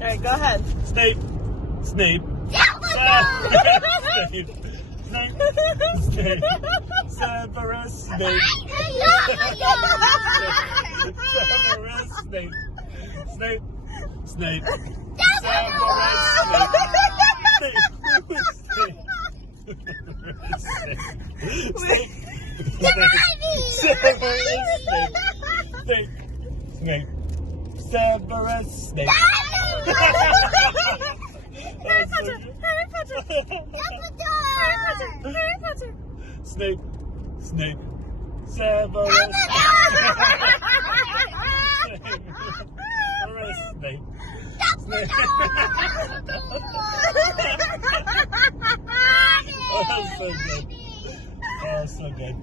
Alright, go ahead. Snape. Snape. Snape. Snape. Snape. Severus Snape. Severus Snape. Snape. Snape. Severus Snape. Snape. Snape. Severus Snape. Harry Potter! Harry Potter! Harry Potter! Snape. Snape. Severus. Severus Snape. Oh, that's so good. Oh, so good.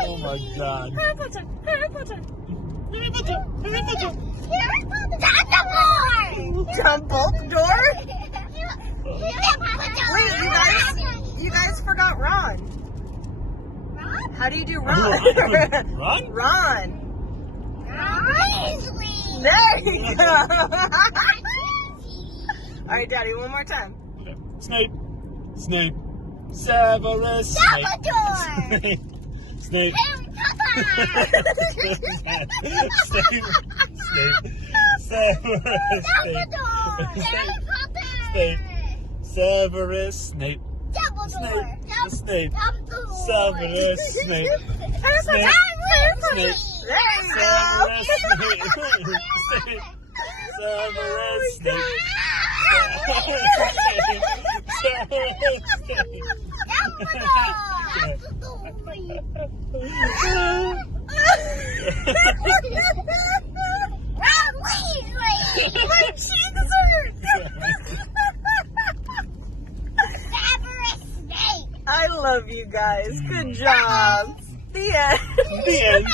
Oh my God. Harry Potter! Harry Potter! Harry Potter. Harry Potter. Dumbledore? Wait, you guys forgot Ron. How do you do Ron? Ron? Ron. There you go. Alright, Daddy, one more time. Snape. Snape. Severus Snape. Snape. Snape. Snape. Snape. Severus Snape. Snape. Severus Snape. Snape. Snape. Severus Snape. Snape. Snape. There you go. Severus Snape. My cheeks hurt. I love you guys. Good job. The end. The end.